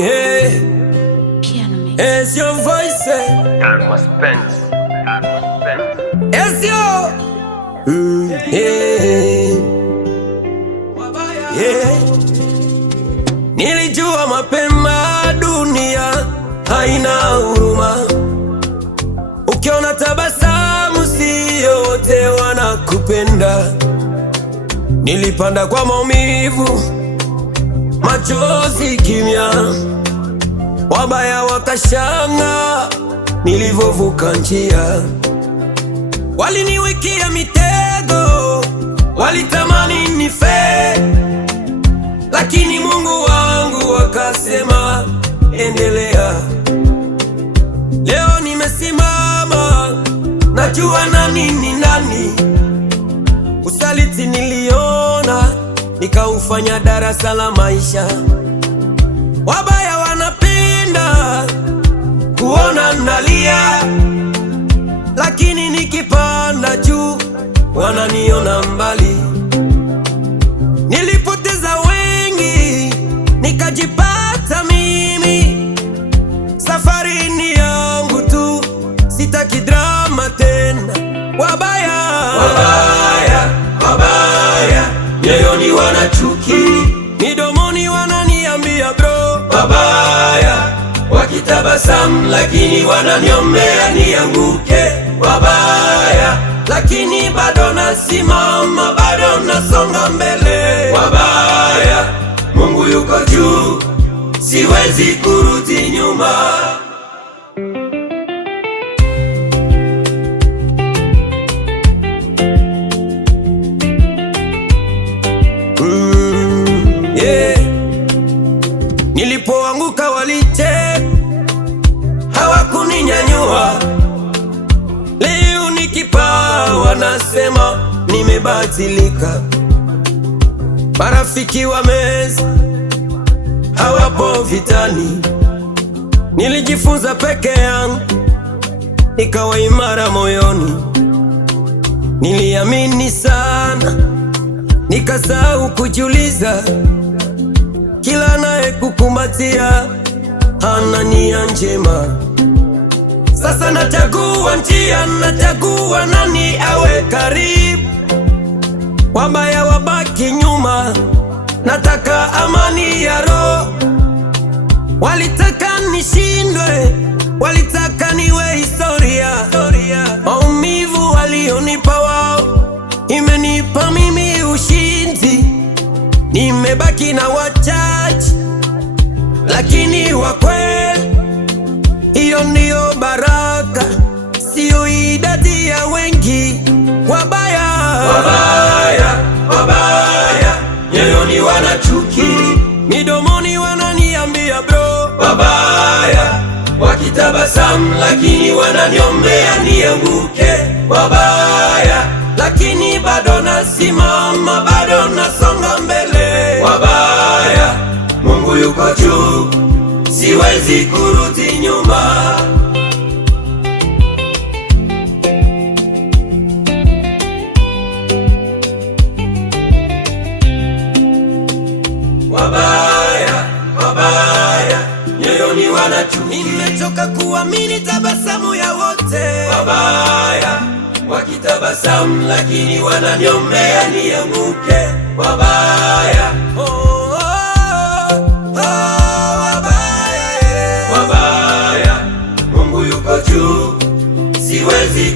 Hey. It's your voice, it's your Nilijua mapema dunia haina huruma. Ukiona tabasamu sio wote wanakupenda. Nilipanda kwa maumivu, machozi kimya, wabaya wakashanga nilivovuka njia. Waliniwekea mitego, walitamani nife, lakini Mungu wangu wakasema endelea. Leo nimesimama, najua nani ni nani. Usaliti niliona, nikaufanya darasa la maisha. Wabaya wanapenda kuona nalia, lakini nikipanda juu wananiona mbali. Nilipoteza wengi, nikajipata mimi. Safari ni yangu tu, sitaki drama tena. Wabaya, wabaya, wabaya, nyoyoni wanachuki, midomoni wananiambia bro. Wabaya, wakitabasamu lakini wananiombea nianguke. Wabaya, lakini bado nasimama, bado nasonga mbele. Wabaya, Mungu yuko juu, siwezi kurudi nyuma. Nilipoanguka walicheka, hawakuninyanyua. Leo nikipaa wanasema nimebadilika. Marafiki wameza, hawapo vitani. Nilijifunza peke yangu, nikawa imara moyoni. Niliamini sana, nikasahau kujiuliza. Kila naye kukumbatia hana nia njema. Sasa nachagua njia, nachagua nani awe karibu. Wabaya wabaki nyuma, nataka amani ya roho. Walitaka nishindwe, walitaka niwe historia. Maumivu walionipa wao, imenipa mimi ushindi. Nimebaki na wachache, lakini wa kweli. Hiyo ndiyo baraka, sio idadi ya wengi. Wabaya, wabaya, wabaya, nyoyoni wanachuki, midomoni wananiambia bro. Wabaya, wakitabasamu lakini wananiombea nianguke. Wabaya, lakini bado nasimama, bado nasonga mbele. Wabaya, Mungu yuko juu, siwezi kurudi nyuma. Wabaya, wabaya, nyoyoni wanachuki, nimechoka kuamini tabasamu ya wote. Wabaya, wakitabasamu lakini wananiombea nianguke. Wabaya, wabaya, Mungu yuko juu, siwezi